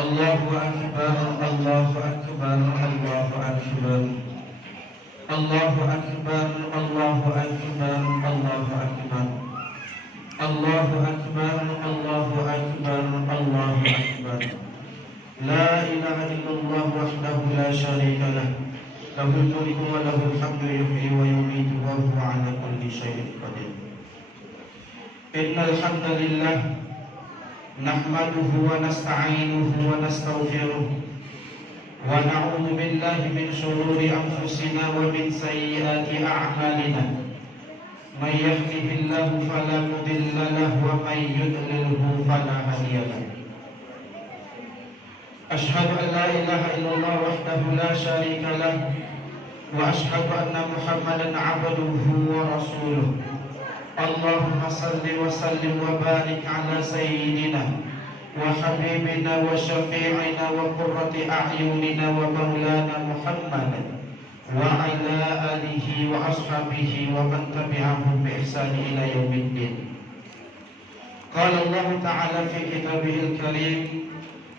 Allahu Akbar, Allahu Akbar, Allahu Akbar. Allahu Akbar, Allahu Akbar, Allahu Akbar. Allahu Akbar, Allahu Akbar, Allahu Akbar. La ilaha illallah wahdahu la syarika lah. Lahul mulku wa lahul hamdu yuhyi wa yumiitu wa huwa ala kulli syai'in qadir. Innal hamdalillah nahmaduhu wa nasta'inuhu wa nastaghfiruh wa na'udzu billahi min shururi anfusina wa min sayyiati a'malina. May yahdihillahu fala mudilla lahu wa may yudlilhu fala hadiya lahu. Ashhadu an la ilaha illallah wahdahu la syarika lah wa ashhadu anna Muhammadan 'abduhu wa rasuluh. Allahumma salli wa sallim wa barik ala sayyidina wa habibina wa syafi'ina wa qurrati a'yunina wa maulana Muhammadan wa ala alihi wa ashabihi wa man tabi'ahum bi ihsani ila yaumiddin. Qala Allah ta'ala fi kitabihil karim,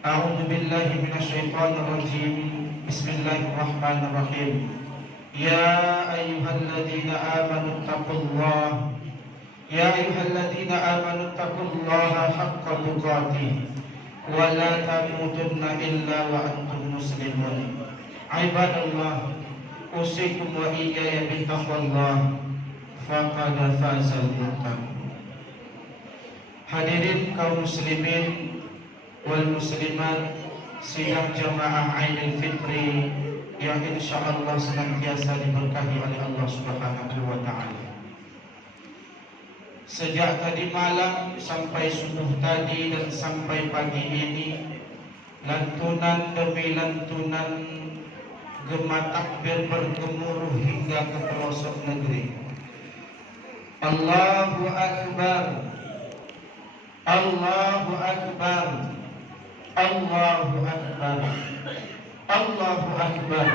a'udzu billahi minasy syaithanir rajim. Bismillahirrahmanirrahim. Ya ayyuhalladzina amanu taqullaha Ya ayyuhalladzina amanu taqullaha haqqa tuqatih wa la tamutunna illa wa antum muslimun. Ibadallah, usikum wa iyaya bittaqwallah faqad fazal muttaqun. Hadirin kaum muslimin wal muslimat sidang jamaah Aidil Fitri yang insyaallah senantiasa diberkahi oleh Allah Subhanahu wa taala. Sejak tadi malam sampai subuh tadi dan sampai pagi ini, lantunan demi lantunan gema takbir bergemuruh hingga ke pelosok negeri. Allahu Akbar, Allahu Akbar, Allahu Akbar, Allahu Akbar.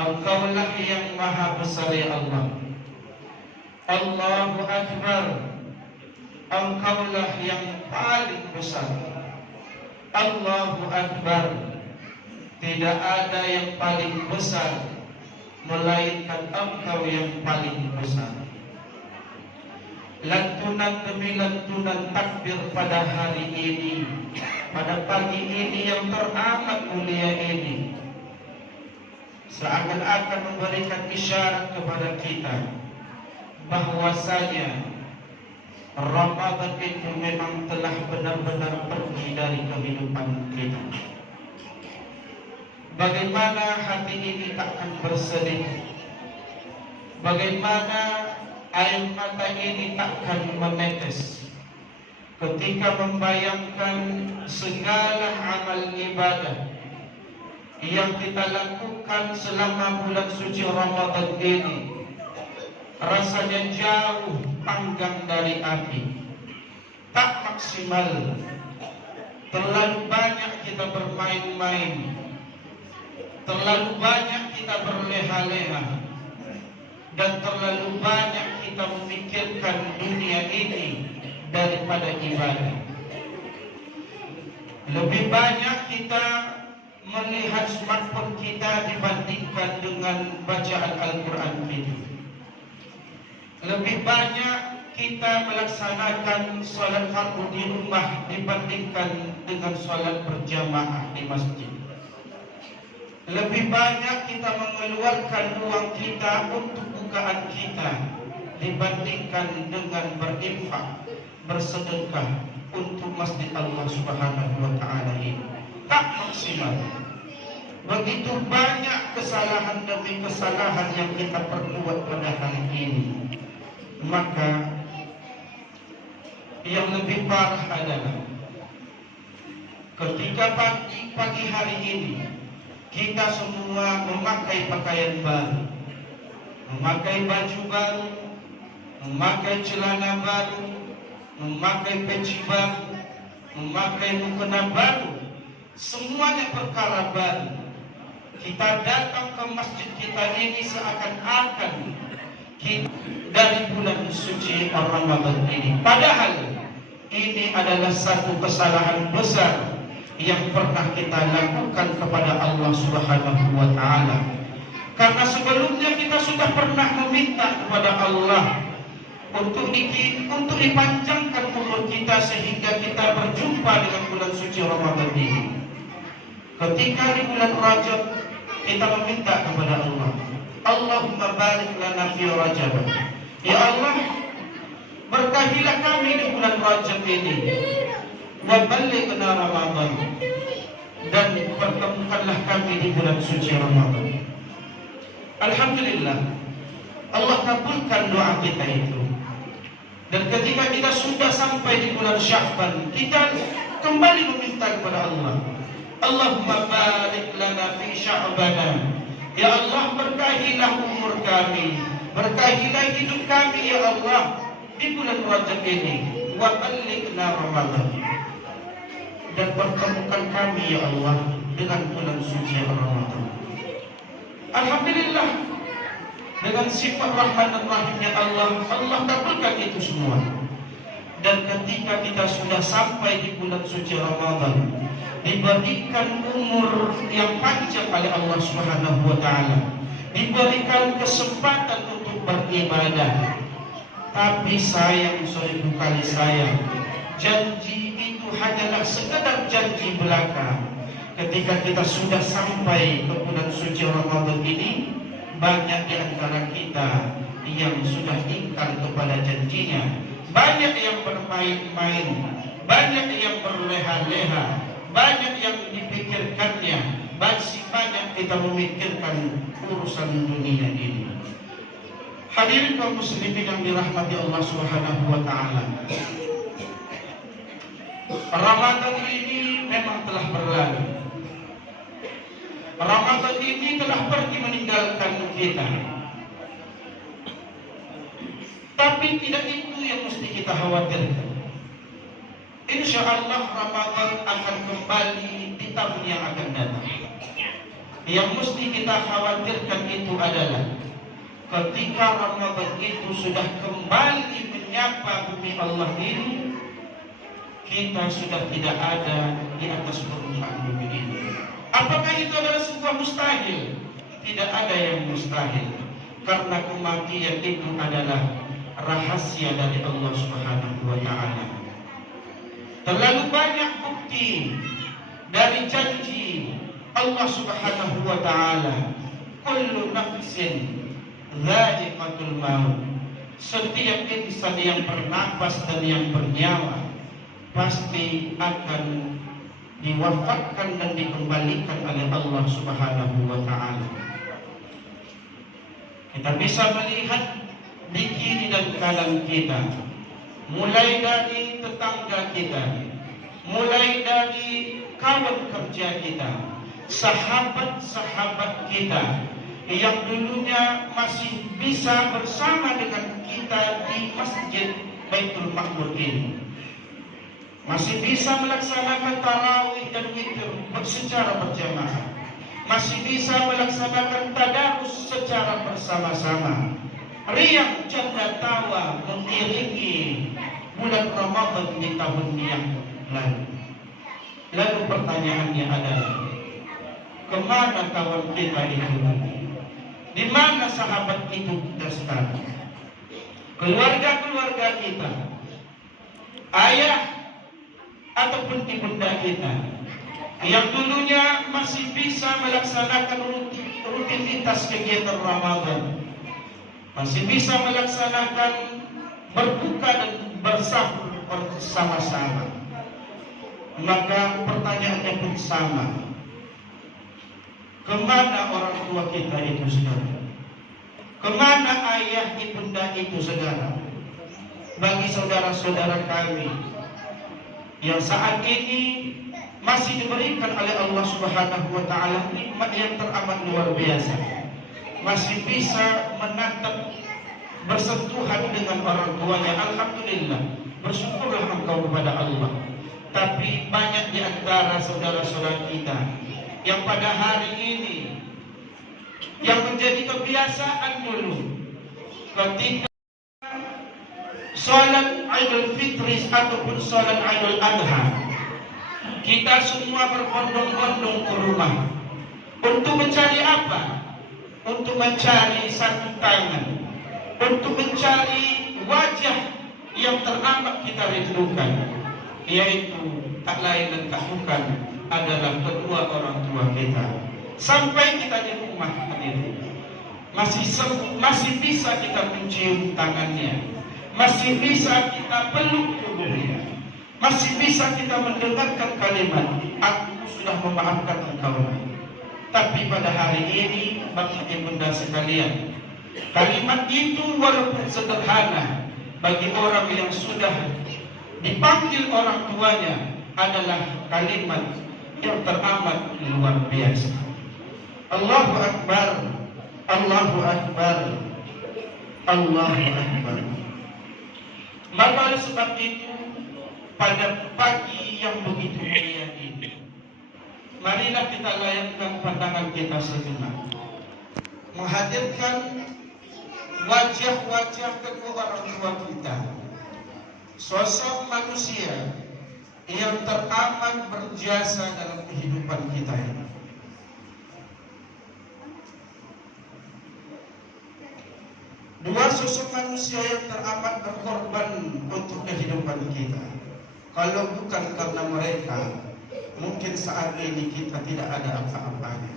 Engkaulah yang maha besar ya Allah. Allahu Akbar, Engkaulah yang paling besar. Allahu Akbar, tidak ada yang paling besar melainkan Engkau yang paling besar. Lantunan demi lantunan takbir pada hari ini, pada pagi ini yang teramat mulia ini, seakan-akan memberikan isyarat kepada kita bahwasanya Ramadan itu memang telah benar-benar pergi dari kehidupan kita. Bagaimana hati ini takkan bersedih, bagaimana air mata ini takkan menetes ketika membayangkan segala amal ibadah yang kita lakukan selama bulan suci Ramadan ini rasanya jauh panggang dari api, tak maksimal. Terlalu banyak kita bermain-main, terlalu banyak kita berleha-leha, dan terlalu banyak kita memikirkan dunia ini daripada ibadah. Lebih banyak kita melihat smartphone kita dibandingkan dengan bacaan Al-Quran kita. Lebih banyak kita melaksanakan sholat fardu di rumah dibandingkan dengan sholat berjamaah di masjid. Lebih banyak kita mengeluarkan uang kita untuk bukaan kita dibandingkan dengan berinfak, bersedekah untuk masjid Allah Subhanahu wa taala ini. Tak maksimal. Begitu banyak kesalahan demi kesalahan yang kita perbuat pada hari ini. Maka yang lebih parah adalah ketika pagi hari ini kita semua memakai pakaian baru, memakai baju baru, memakai celana baru, memakai peci baru, memakai mukena baru, semuanya perkara baru. Kita datang ke masjid kita ini seakan-akan dari bulan suci Ramadan ini. Padahal ini adalah satu kesalahan besar yang pernah kita lakukan kepada Allah Subhanahu wa taala. Karena sebelumnya kita sudah pernah meminta kepada Allah untuk dipanjangkan umur kita sehingga kita berjumpa dengan bulan suci Ramadan ini. Ketika di bulan Rajab kita meminta kepada Allah, Allahumma barik lana fi Rajab. Ya Allah, berkahilah kami di bulan Rajab ini. Wa ballighna Ramadan, dan pertemukanlah kami di bulan suci Ramadan. Alhamdulillah, Allah kabulkan doa kita itu. Dan ketika kita sudah sampai di bulan Sya'ban, kita kembali meminta kepada Allah, Allahumma barik lana fi Sya'bana. Ya Allah, berkahilah umur kami, berkahilah hidup kami ya Allah di bulan Rajab ini. Wa ballighna Ramadan, dan pertemukan kami ya Allah dengan bulan suci Ramadan. Alhamdulillah, dengan sifat Rahman dan Rahimnya Allah kabulkan itu semua. Dan ketika kita sudah sampai di bulan suci Ramadan, diberikan umur yang panjang oleh Allah Subhanahu wa taala, diberikan kesempatan untuk beribadah. Tapi sayang, seribu kali sayang, janji itu hanyalah sekedar janji belaka. Ketika kita sudah sampai ke bulan suci Ramadan ini, banyak di antara kita yang sudah ingkar kepada janjinya, banyak yang bermain-main, banyak yang berleha-leha, banyak yang dipikirkannya, masih banyak kita memikirkan urusan dunia ini. Hadirin kaum muslimin yang dirahmati Allah Subhanahu wa taala, Ramadan ini memang telah berlalu. Ramadan ini telah pergi meninggalkan kita. Tapi tidak itu yang mesti kita khawatirkan. Insya Allah Ramadan akan kembali di tahun yang akan datang. Yang mesti kita khawatirkan itu adalah ketika Ramadan itu sudah kembali menyapa bumi Allah ini, kita sudah tidak ada di atas permukaan bumi ini. Apakah itu adalah sebuah mustahil? Tidak ada yang mustahil, karena kematian itu adalah rahasia dari Allah Subhanahu wa taala. Terlalu banyak bukti dari janji Allah Subhanahu wa taala, kullu nafsin dha'iqatul maut. Setiap insan yang bernafas dan yang bernyawa pasti akan diwafatkan dan dikembalikan oleh Allah Subhanahu wa taala. Kita bisa melihat di kiri dan kanan kita, mulai dari tetangga kita, mulai dari kawan kerja kita, sahabat-sahabat kita yang dulunya masih bisa bersama dengan kita di Masjid Baitul Ma'mur ini, masih bisa melaksanakan tarawih dan witir secara berjamaah, masih bisa melaksanakan tadarus secara bersama-sama, riang canda tawa mengiringi bulan Ramadan di tahun yang lalu. Lalu pertanyaannya adalah, kemana kawan kita itu? Di mana sahabat itu kita sekarang? Keluarga-keluarga kita, ayah ataupun ibunda kita yang dulunya masih bisa melaksanakan rutinitas kegiatan Ramadan, masih bisa melaksanakan berbuka dan bersahur bersama-sama, maka pertanyaannya pun sama, kemana orang tua kita itu sekarang? Kemana ayah ibunda itu sekarang? Bagi saudara-saudara kami yang saat ini masih diberikan oleh Allah Subhanahu wa taala nikmat yang teramat luar biasa, masih bisa menatap bersentuhan dengan orang tuanya, alhamdulillah, bersyukurlah engkau kepada Allah. Tapi banyak di antara saudara-saudara kita yang pada hari ini yang menjadi kebiasaan dulu ketika sholat Idul Fitri ataupun sholat Idul Adha, Kita semua berbondong-bondong ke rumah. Untuk mencari apa? Untuk mencari satu tangan, untuk mencari wajah yang teramat kita rindukan, yaitu tak lain dan tak bukan adalah kedua orang tua kita. Sampai kita di rumah hadirin, masih bisa kita mencium tangannya, masih bisa kita peluk tubuhnya, masih bisa kita mendengarkan kalimat, "Aku sudah memaafkan engkau." Tapi pada hari ini, Bapak Ibunda sekalian, kalimat itu walaupun sederhana, bagi orang yang sudah dipanggil orang tuanya adalah kalimat yang teramat luar biasa. Allahu Akbar, Allahu Akbar, Allahu Akbar. Maka oleh sebab itu, pada pagi yang begitu mulia ini, marilah kita layakkan pandangan kita sejenak, menghadirkan wajah-wajah kedua orang tua kita, sosok manusia yang teramat berjasa dalam kehidupan kita ini. Dua sosok manusia yang teramat berkorban untuk kehidupan kita. Kalau bukan karena mereka, mungkin saat ini kita tidak ada apa-apanya.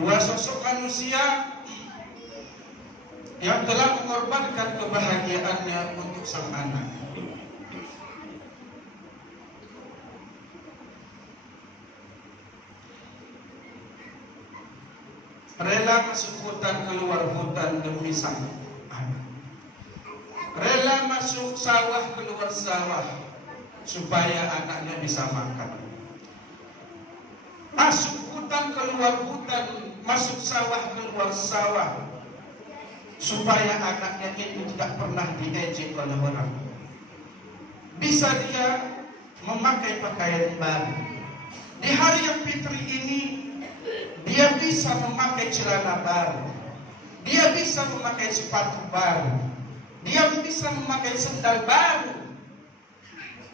Dua sosok manusia yang telah mengorbankan kebahagiaannya untuk sang anak. Rela masuk hutan keluar hutan demi sang anak. Rela masuk sawah keluar sawah supaya anaknya bisa makan. Masuk hutan keluar hutan, masuk sawah keluar sawah supaya anaknya itu tidak pernah diejek oleh orang. Bisa dia memakai pakaian baru. Di hari yang fitri ini, dia bisa memakai celana baru. Dia bisa memakai sepatu baru. Dia bisa memakai sendal baru.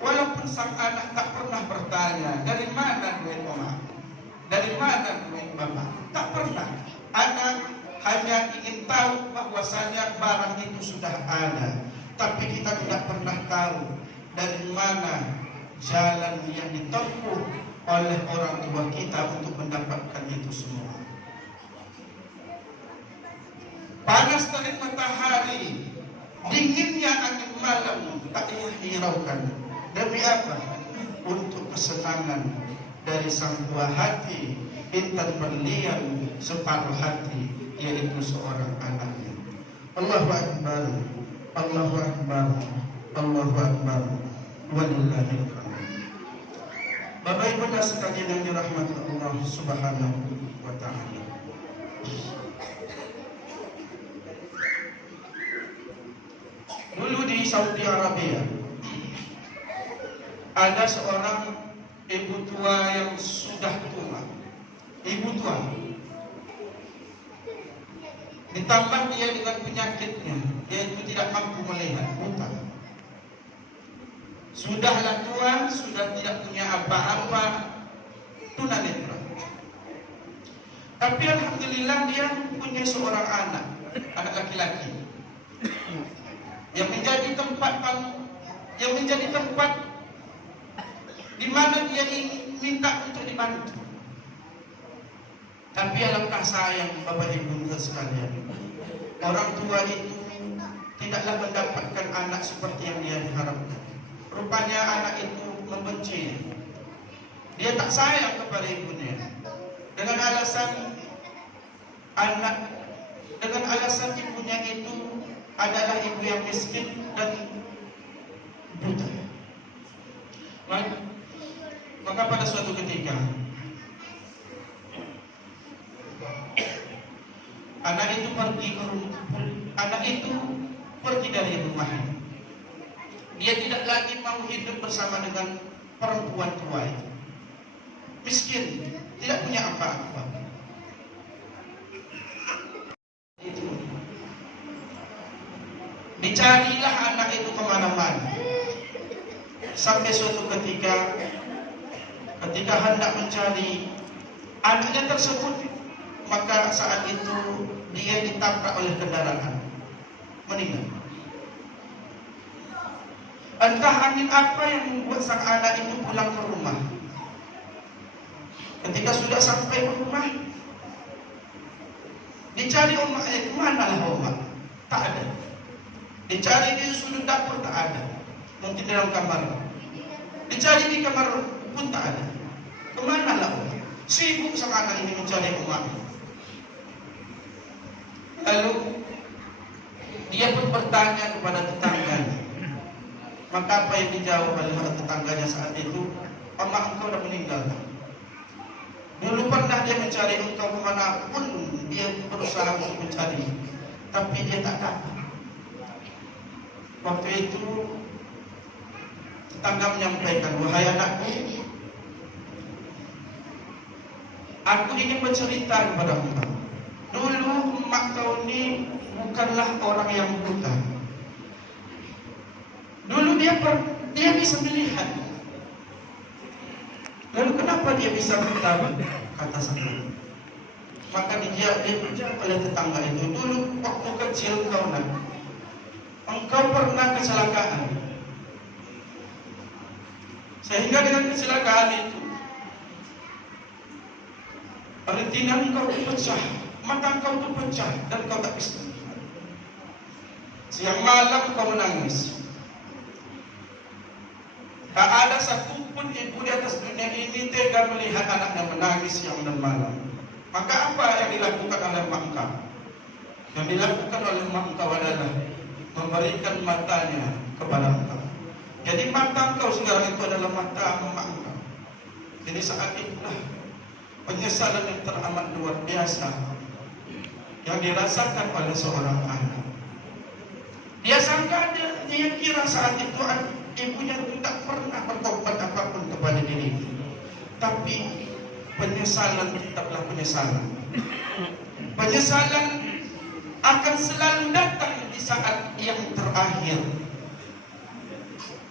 Walaupun sang anak tak pernah bertanya, dari mana duit mama? Dari mana duit bapak? Tak pernah. Anak hanya ingin tahu bahwasanya barang itu sudah ada. Tapi kita tidak pernah tahu dari mana jalan yang ditempuh oleh orang tua kita untuk mendapatkan itu semua. Panas terik matahari, dinginnya angin malam tak dihiraukan. Demi apa? Untuk kesenangan dari sang buah hati, intan berlian separuh hati, yaitu seorang anaknya. Allahu Akbar, Allahu Akbar, Allahu Akbar, walillahil hamd. Bapak Ibu sekalian yang dirahmati Allah Subhanahu wa taala. Dulu di Saudi Arabia ada seorang ibu tua yang sudah tua. Ibu tua. Ditambah dia dengan penyakitnya, yaitu tidak mampu melihat, buta. Sudahlah tua, sudah tidak punya apa-apa, tunanetra. Tapi alhamdulillah dia punya seorang anak laki-laki, yang menjadi tempat di mana dia minta untuk dibantu. Tapi alangkah sayang Bapak Ibu sekalian, orang tua itu tidaklah mendapatkan anak seperti yang dia harapkan. Rupanya anak itu membenci. Dia tak sayang kepada ibunya. Dengan alasan ibunya itu adalah ibu yang miskin dan buta. Maka pada suatu ketika anak itu pergi dari rumahnya. Dia tidak lagi mau hidup bersama dengan perempuan tua itu. Miskin, tidak punya apa-apa. Dicarilah anak itu kemana-mana. Sampai suatu ketika hendak mencari anaknya tersebut, maka saat itu dia ditabrak oleh kendaraan, meninggal. Entah angin apa yang membuat sang anak itu pulang ke rumah. Ketika sudah sampai ke rumah, dicari omaknya, kemana lah omak? Tak ada. Dicari di sudut dapur, tak ada. Mungkin dalam kamar. Dicari di kamar pun tak ada. Kemana lah omak? Sibuk sang anak ini mencari omaknya. Lalu dia pun bertanya kepada tetangganya. Maka apa yang dijawab oleh tetangganya saat itu? Omak engkau dah meninggal. Dulu pernah dia mencari engkau kemanapun, dia berusaha untuk mencari, tapi dia tak dapat. Waktu itu tetangga menyampaikan, wahai anakku, aku ingin bercerita kepada engkau. Dulu emak kau ini bukanlah orang yang buta. Dulu dia bisa melihat. Lalu kenapa dia bisa buta? Kata sang anak. Maka dia dijawab oleh tetangga itu, dulu waktu kecil engkau pernah kecelakaan. Sehingga dengan kecelakaan itu retina engkau pecah, mata engkau itu pecah dan kau tak bisa. Siang malam kau menangis. Tak ada satupun ibu di atas dunia ini tega melihat anaknya menangis siang dan malam. Maka apa yang dilakukan oleh mak engkau? Yang dilakukan oleh mak engkau adalah memberikan matanya kepada engkau. Jadi mata engkau sekarang itu adalah mata mak engkau. Jadi saat itulah penyesalan yang teramat luar biasa yang dirasakan oleh seorang anak. Dia sangka, dia kira saat itu ibunya tidak pernah bertobat apapun kepada dirinya. Tapi penyesalan tetaplah penyesalan. Penyesalan akan selalu datang di saat yang terakhir.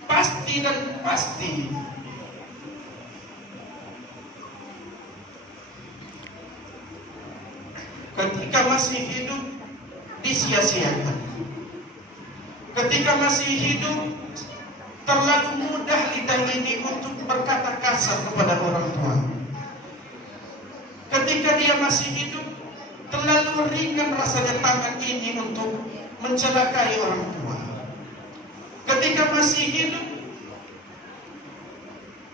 Pasti dan pasti. Ketika masih hidup disia-siakan. Ketika masih hidup terlalu mudah lidah ini untuk berkata kasar kepada orang tua. Ketika dia masih hidup, terlalu ringan rasanya tangan ini untuk mencelakai orang tua. Ketika masih hidup,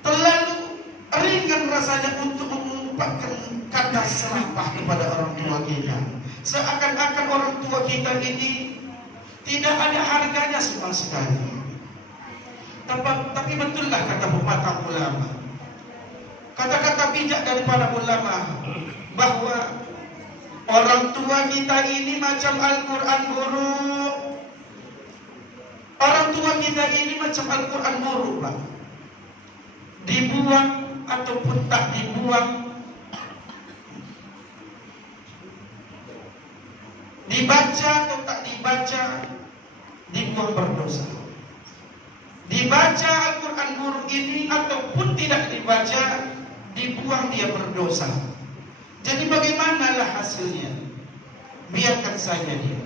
terlalu ringan rasanya untuk mengumpulkan kata serapah kepada orang tua kita. Seakan-akan orang tua kita ini tidak ada harganya sama sekali. Tapi betullah kata pepatah ulama, kata-kata bijak daripada ulama, bahwa orang tua kita ini macam Al-Quran guru. Orang tua kita ini macam Al-Quran guru, Pak. Dibuang ataupun tak dibuang, dibaca atau tak dibaca, dibuang berdosa. Dibaca Al-Quran guru ini ataupun tidak dibaca, dibuang dia berdosa. Jadi bagaimanalah hasilnya? Biarkan saja dia.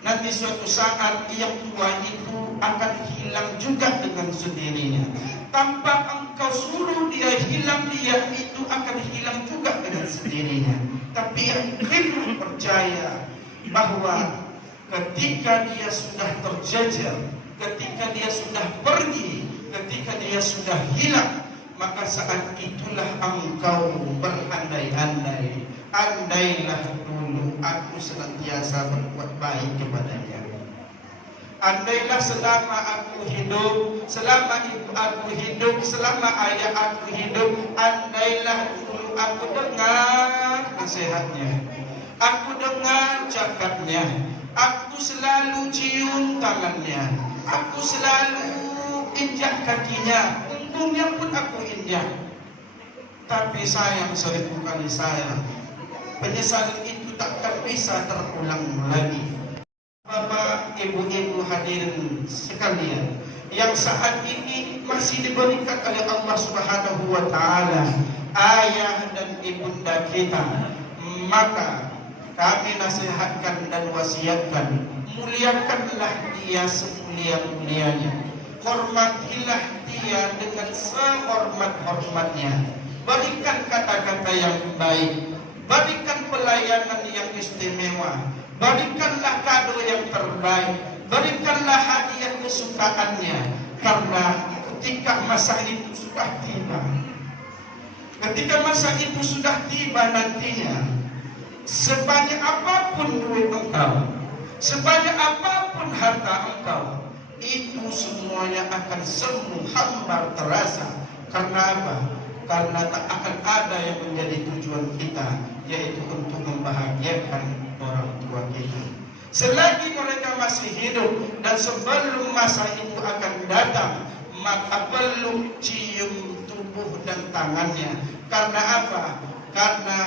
Nanti suatu saat yang tua itu akan hilang juga dengan sendirinya. Tanpa engkau suruh dia hilang, dia itu akan hilang juga dengan sendirinya. Tapi yang kita percaya bahwa ketika dia sudah terjejer, ketika dia sudah pergi, ketika dia sudah hilang, maka saat itulah engkau berandai-andai. Andailah dulu aku senantiasa berbuat baik kepadanya. Andailah selama aku hidup, selama ibu aku hidup, selama ayah aku hidup, andailah dulu aku dengar nasihatnya, aku dengar cakapnya, aku selalu cium tangannya, aku selalu injak kakinya, punggungnya pun aku injak. Tapi sayang, seribu kali sayang, penyesalan itu takkan bisa terulang lagi. Bapak, ibu-ibu hadirin sekalian, yang saat ini masih diberikan oleh Allah Subhanahu wa taala, ayah dan ibunda kita, maka kami nasihatkan dan wasiatkan, muliakanlah dia semulia-mulianya, hormatilah dia dengan sehormat-hormatnya, berikan kata-kata yang baik, berikan pelayanan yang istimewa, berikanlah kado yang terbaik, berikanlah hadiah kesukaannya, karena ketika masa itu sudah tiba, nantinya, sebanyak apapun duit engkau, sebanyak apapun harta engkau, itu semuanya akan semu hambar terasa. Karena apa? Karena tak akan ada yang menjadi tujuan kita, yaitu untuk membahagiakan orang tua kita. Selagi mereka masih hidup dan sebelum masa itu akan datang, maka perlu cium tubuh dan tangannya. Karena apa? Karena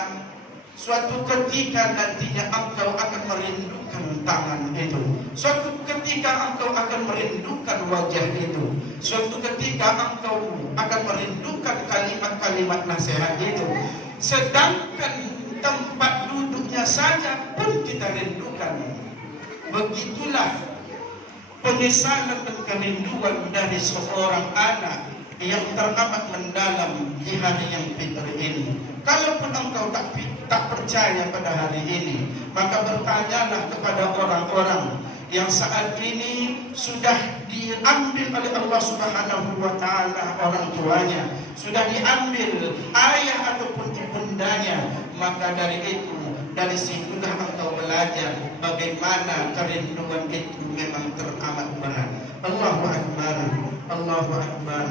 suatu ketika nantinya engkau akan merindukan tangan itu. Suatu ketika engkau akan merindukan wajah itu. Suatu ketika engkau akan merindukan kalimat-kalimat nasihat itu. Sedangkan tempat duduknya saja pun kita rindukan. Begitulah penyesalan dan kerinduan dari seorang anak yang teramat mendalam di hari yang fitri ini. Kalaupun engkau tak percaya pada hari ini, maka bertanyalah kepada orang-orang yang saat ini sudah diambil oleh Allah Subhanahu wa taala orang tuanya, sudah diambil ayah ataupun ibundanya, maka dari situlah engkau belajar bagaimana kerinduan itu memang teramat berat. Allahu Akbar, Allahu Akbar,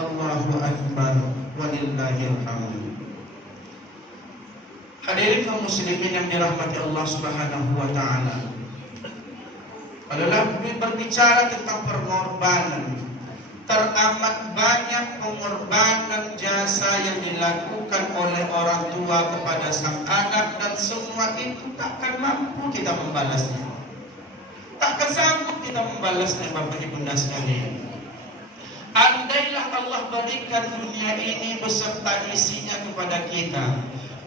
Allahu Akbar, walillahil hamd. Hadirin kaum muslimin yang dirahmati Allah Subhanahu wa taala, adalah berbicara tentang pengorbanan. Teramat banyak pengorbanan jasa yang dilakukan oleh orang tua kepada sang anak, dan semua itu takkan mampu kita membalasnya. Takkan sanggup kita membalasnya, Bapak Ibunda sekalian. Andailah Allah berikan dunia ini beserta isinya kepada kita,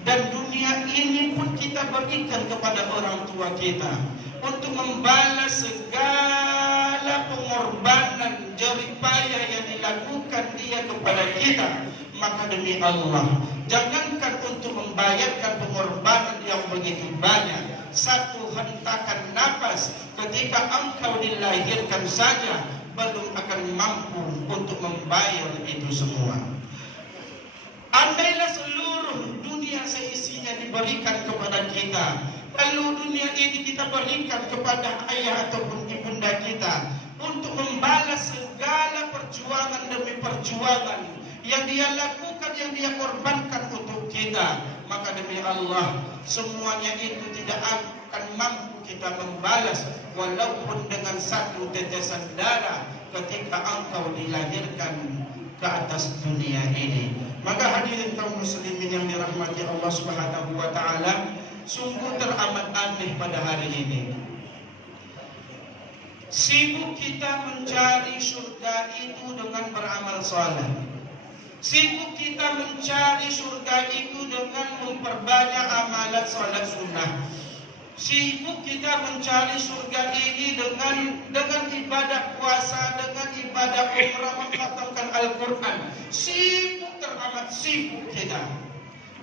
dan dunia ini pun kita berikan kepada orang tua kita, untuk membalas segala pengorbanan jerih payah yang dilakukan dia kepada kita, maka demi Allah, jangankan untuk membayarkan pengorbanan yang begitu banyak, satu hentakan napas ketika engkau dilahirkan saja belum akan mampu untuk membayar itu semua. Andailah seluruh dunia seisinya diberikan kepada kita, lalu dunia ini kita berikan kepada ayah ataupun ibunda kita untuk membalas segala perjuangan demi perjuangan yang dia lakukan, yang dia korbankan untuk kita, maka demi Allah, semuanya itu tidak akan mampu kita membalas walaupun dengan satu tetesan darah ketika engkau dilahirkan ke atas dunia ini. Maka hadirin kaum muslimin yang dirahmati Allah Subhanahu wa taala, sungguh teramat aneh pada hari ini. Sibuk kita mencari surga itu dengan beramal saleh. Sibuk kita mencari surga itu dengan memperbanyak amalan salat sunnah. Sibuk kita mencari surga ini dengan ibadah puasa, dengan ibadah umrah, mengkhatamkan Al-Quran. Sibuk, teramat sibuk kita.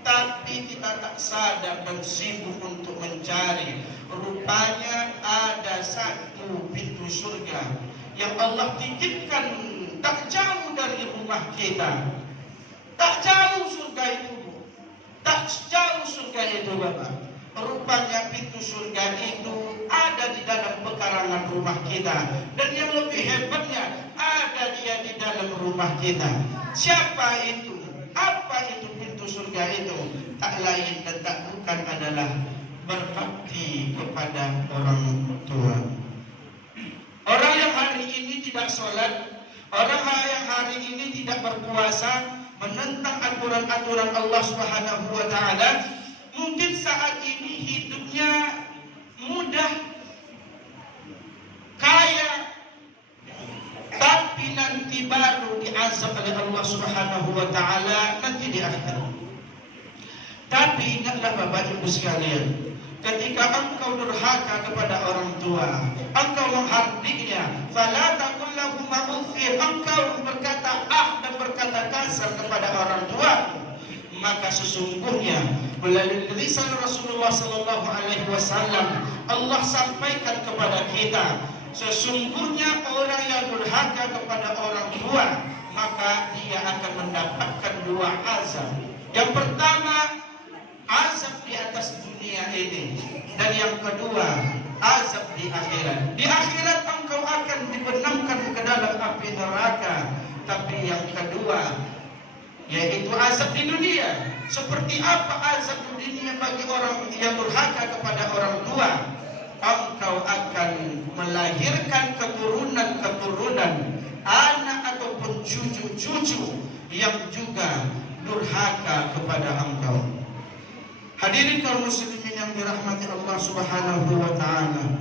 Tapi kita tak sadar dan sibuk untuk mencari. Rupanya ada satu pintu surga yang Allah titipkan tak jauh dari rumah kita. Tak jauh surga itu, tak jauh surga itu, Bapak. Rupanya pintu surga itu ada di dalam pekarangan rumah kita. Dan yang lebih hebatnya, ada dia di dalam rumah kita. Siapa itu? Apa itu pintu surga itu? Tak lain dan tak bukan adalah berbakti kepada orang tua. Orang yang hari ini tidak sholat, orang yang hari ini tidak berpuasa, menentang aturan-aturan Allah Subhanahu wa taala, mungkin saat ini hidupnya mudah, kaya, tapi nanti baru diazab oleh Allah Subhanahu wa taala nanti di akhirat. Tapi ingatlah Bapak Ibu sekalian, ketika engkau durhaka kepada orang tua, engkau menghardiknya, fala taqul lahum uffin, engkau berkata dan berkata kasar kepada orang tua, maka sesungguhnya melalui lisan Rasulullah sallallahu alaihi wasallam Allah sampaikan kepada kita, sesungguhnya orang yang durhaka kepada orang tua maka dia akan mendapatkan dua azab. Yang pertama, azab di atas dunia ini, dan yang kedua, azab di akhirat. Di akhirat engkau akan dibenamkan ke dalam api neraka. Tapi yang kedua, yaitu azab di dunia. Seperti apa azab di dunia bagi orang yang durhaka kepada orang tua? Engkau akan melahirkan keturunan-keturunan, anak ataupun cucu-cucu yang juga durhaka kepada engkau. Hadirin kaum muslimin yang dirahmati Allah Subhanahu wa taala.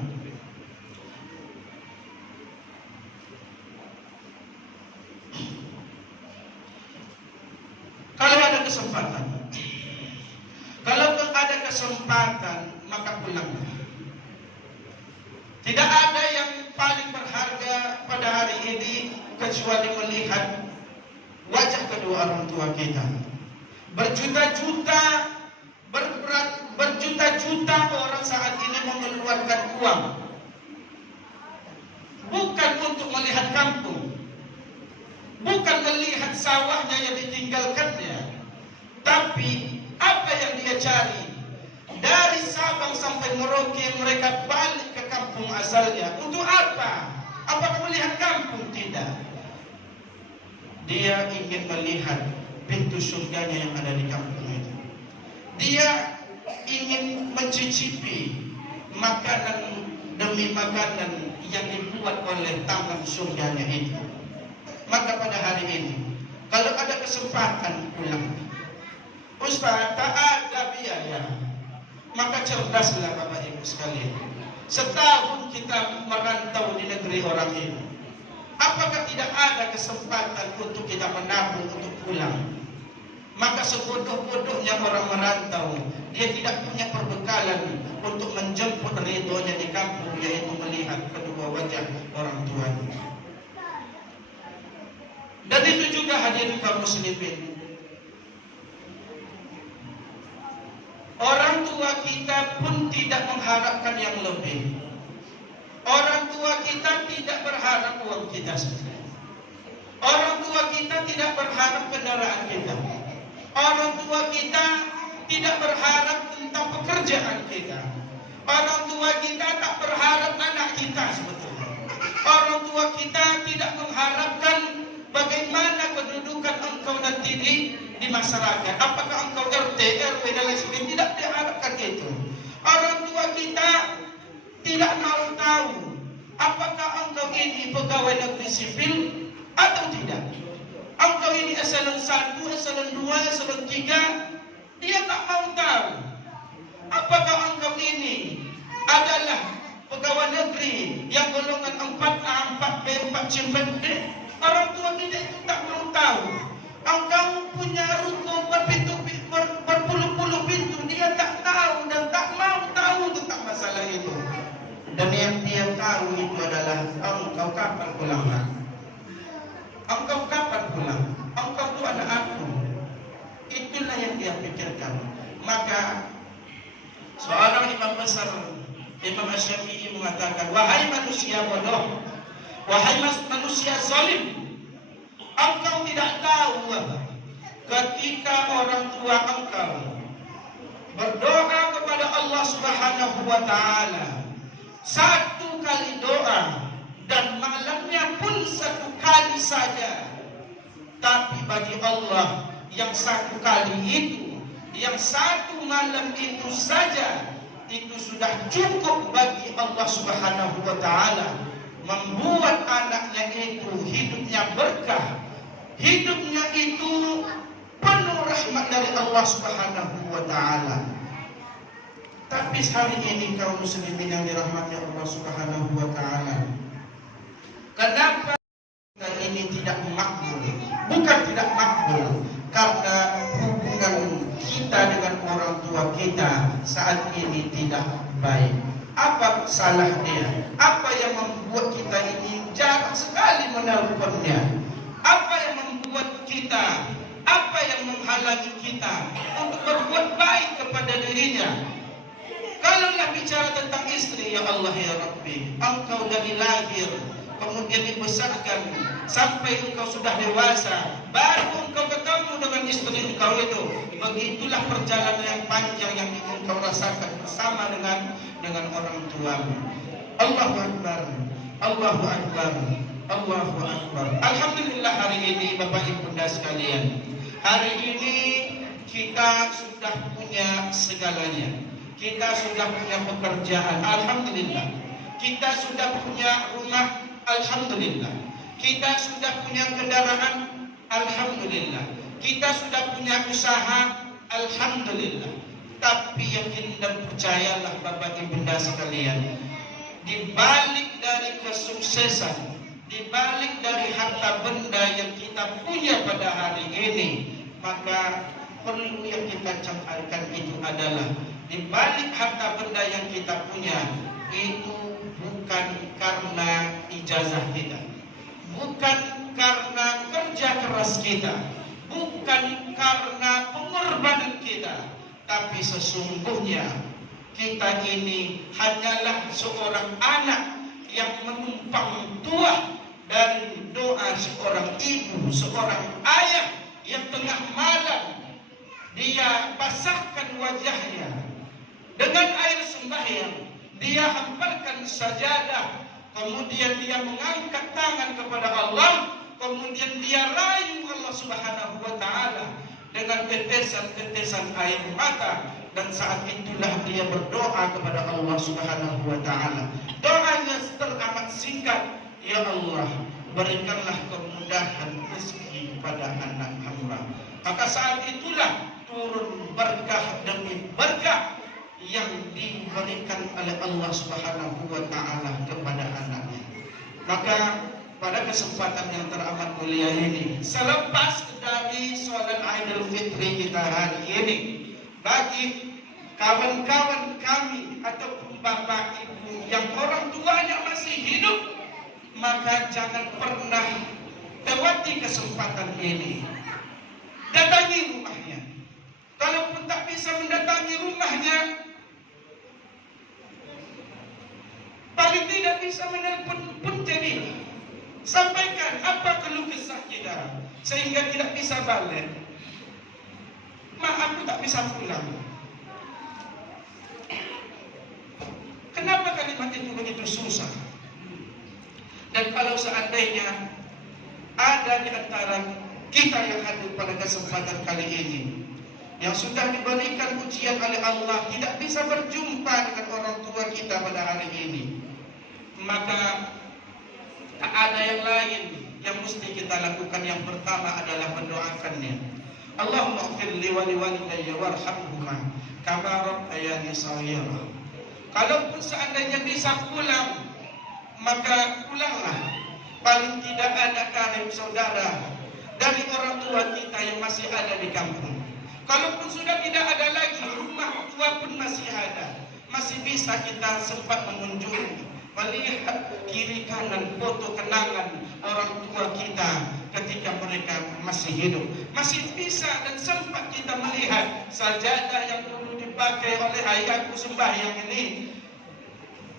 Kalau ada kesempatan, maka pulanglah. Tidak ada yang paling berharga pada hari ini kecuali melihat wajah kedua orang tua kita. Berjuta-juta orang saat ini mengeluarkan uang bukan untuk melihat kampung, bukan melihat sawahnya yang ditinggalkannya, tapi apa yang dia cari? Dari Sabang sampai Merauke mereka balik ke kampung asalnya. Untuk apa? Apakah melihat kampung? Tidak. Dia ingin melihat pintu surganya yang ada di kampung itu. Dia ingin mencicipi makanan demi makanan yang dibuat oleh tangan surganya itu. Maka pada hari ini, kalau ada kesempatan pulang, Ustaz, tak ada biaya, maka cerdaslah Bapak Ibu sekalian. Setahun kita merantau di negeri orang ini, apakah tidak ada kesempatan untuk kita menabung untuk pulang? Maka sebodoh-bodohnya orang merantau, dia tidak punya perbekalan untuk menjemput ridhonya di kampung, yaitu melihat kedua wajah orang tuanya. Dan itu juga hadirin kaum muslimin, orang tua kita pun tidak mengharapkan yang lebih. Orang tua kita tidak berharap uang kita saja. Orang tua kita tidak berharap kendaraan kita. Orang tua kita tidak berharap tentang pekerjaan kita. Orang tua kita tak berharap anak kita sebetulnya. Orang tua kita tidak mengharapkan bagaimana kedudukan engkau nanti di masyarakat. Apakah engkau RT, RW dan lain sebagainya? Tidak diharapkan itu. Orang tua kita tidak mau tahu apakah engkau ini pegawai negeri sipil atau tidak. Engkau ini eselon 1, eselon 2, eselon 3, dia tak mau tahu. Apakah engkau ini adalah pegawai negeri yang golongan 4A, 4B, 4C, 4D? Orang tua kita itu tak mau tahu. Engkau punya ruko berpuluh-puluh pintu, dia tak tahu dan tak mau tahu tentang masalah itu. Dan yang dia tahu itu adalah engkau kapan pulang. Engkau kapan pulang? Engkau itu anak aku. Itulah yang dia pikirkan. Maka seorang imam besar, Imam Asy-Syafi'i mengatakan, wahai manusia bodoh, wahai manusia zalim, engkau tidak tahu ketika orang tua engkau berdoa kepada Allah Subhanahu wa taala, satu kali doa dan malamnya pun satu kali saja, tapi bagi Allah yang satu kali itu, yang satu malam itu saja, itu sudah cukup bagi Allah Subhanahu wa taala membuat anaknya itu hidupnya berkah, hidupnya itu penuh rahmat dari Allah Subhanahu wa taala. Tapi hari ini kaum muslimin yang dirahmati Allah Subhanahu wa taala, kenapa kita ini tidak makbul. Bukan tidak makbul, karena hubungan kita dengan orang tua kita saat ini tidak baik. Apa salah dia? Apa yang membuat kita ini jarang sekali menelponnya? Apa yang membuat kita, apa yang menghalangi kita untuk berbuat baik kepada dirinya? Kalaulah bicara tentang istri, ya Allah ya Rabbi, engkau dari lahir, kemudian dibesarkan sampai engkau sudah dewasa, baru engkau ketemu dengan istri engkau itu. Begitulah perjalanan yang panjang yang engkau rasakan bersama dengan orang tuamu. Allahu Akbar, Allahu Akbar, Allahu Akbar. Alhamdulillah hari ini Bapak Ibu dan sekalian, hari ini kita sudah punya segalanya. Kita sudah punya pekerjaan, alhamdulillah. Kita sudah punya rumah, alhamdulillah. Kita sudah punya kendaraan, alhamdulillah. Kita sudah punya usaha, alhamdulillah. Tapi yakin dan percayalah Bapak Ibu sekalian, di balik dari kesuksesan, di balik dari harta benda yang kita punya pada hari ini, maka perlu yang kita camkankan itu adalah di balik harta benda yang kita punya itu bukan karena ijazah kita, bukan karena kerja keras kita, bukan karena pengorbanan kita, tapi sesungguhnya kita ini hanyalah seorang anak yang menumpang tuah dari doa seorang ibu, seorang ayah yang tengah malam dia basahkan wajahnya dengan air sembahyang, dia hamparkan sajadah, kemudian dia mengangkat tangan kepada Allah, kemudian dia rayu Allah Subhanahu wa taala dengan tetesan-tetesan air mata, dan saat itulah dia berdoa kepada Allah Subhanahu wa taala. Doanya teramat singkat, ya Allah, berikanlah kemudahan rezeki kepada anak hamba. Maka saat itulah turun berkah demi berkah yang diberikan oleh Allah Subhanahu wa taala kepada anaknya. Maka pada kesempatan yang teramat mulia ini, selepas dari sholat Idul Fitri kita hari ini, bagi kawan-kawan kami ataupun bapak ibu yang orang tuanya masih hidup, maka jangan pernah lewati kesempatan ini. Datangi rumahnya. Kalaupun tak bisa mendatangi rumahnya, paling tidak bisa menelpon pun jadi. Sampaikan apa keluh kesah kita, sehingga tidak bisa balik. Aku tak bisa pulang. Kenapa kalimat itu begitu susah? Dan kalau seandainya ada di antara kita yang hadir pada kesempatan kali ini, yang sudah diberikan ujian oleh Allah, tidak bisa berjumpa dengan orang tua kita pada hari ini, maka tak ada yang lain yang mesti kita lakukan. Yang pertama adalah mendoakannya. Allahumma ighfir li wa liwalidayya warhamhuma kama rabbayani shaghira. Kalaupun seandainya bisa pulang, maka pulanglah. Paling tidak ada karib saudara dari orang tua kita yang masih ada di kampung. Kalaupun sudah tidak ada lagi, rumah tua pun masih ada, masih bisa kita sempat mengunjungi, melihat kiri kanan foto kenangan orang tua kita ketika mereka masih hidup. Masih bisa dan sempat kita melihat sajadah yang dulu dipakai oleh ayahku sembahyang ini.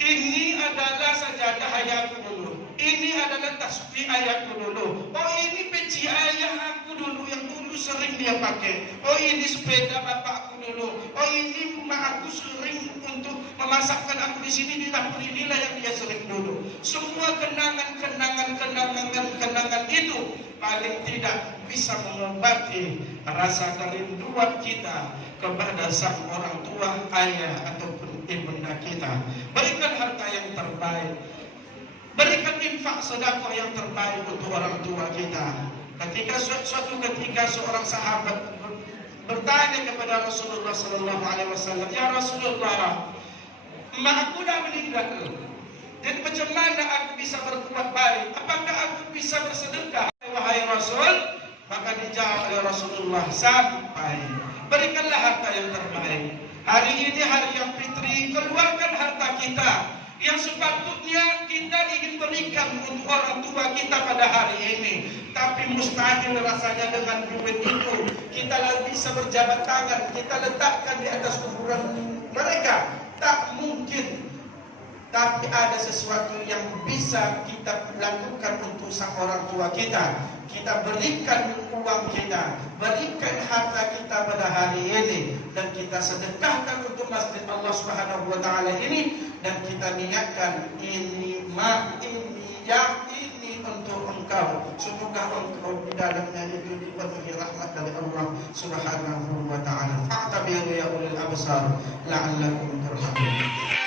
Ini adalah sajadah ayahku dulu. Ini adalah tasbih ayahku dulu. Oh, ini peci ayah aku dulu yang dulu sering dia pakai. Oh, ini sepeda bapakku dulu. Oh, ini mak aku sering untuk memasakkan aku di sini di dapur, inilah yang dia sering dulu. Semua kenangan itu paling tidak bisa mengobati rasa kerinduan kita kepada sang orang tua, ayah ataupun ibunda kita. Berikan harta yang terbaik, berikan infak sedekah yang terbaik untuk orang tua kita. Ketika suatu ketika seorang sahabat bertanya kepada Rasulullah sallallahu alaihi wasallam, "Ya Rasulullah, mak aku dah meninggal. Jadi macam mana aku bisa berbuat baik? Apakah aku bisa bersedekah wahai Rasul? Maka dijawab oleh Rasulullah, sampai. Berikanlah harta yang terbaik. Hari ini hari yang fitri, keluarkan harta kita yang sepatutnya kita ingin berikan untuk orang tua kita pada hari ini. Tapi mustahil rasanya dengan duit itu kita bisa berjabat tangan, kita letakkan di atas kuburan mereka. Tak mungkin. Tapi ada sesuatu yang bisa kita lakukan untuk sang orang tua kita. Kita berikan uang kita, berikan harta kita pada hari ini, dan kita sedekahkan untuk masjid Allah Subhanahu wa taala ini, dan kita niatkan ini untuk engkau. Semoga engkau di dalamnya itu dipenuhi rahmat dari Allah Subhanahu wa taala. Fa'tabiru ya ulil absar la'allakum turhamun.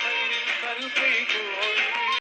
خير الخلق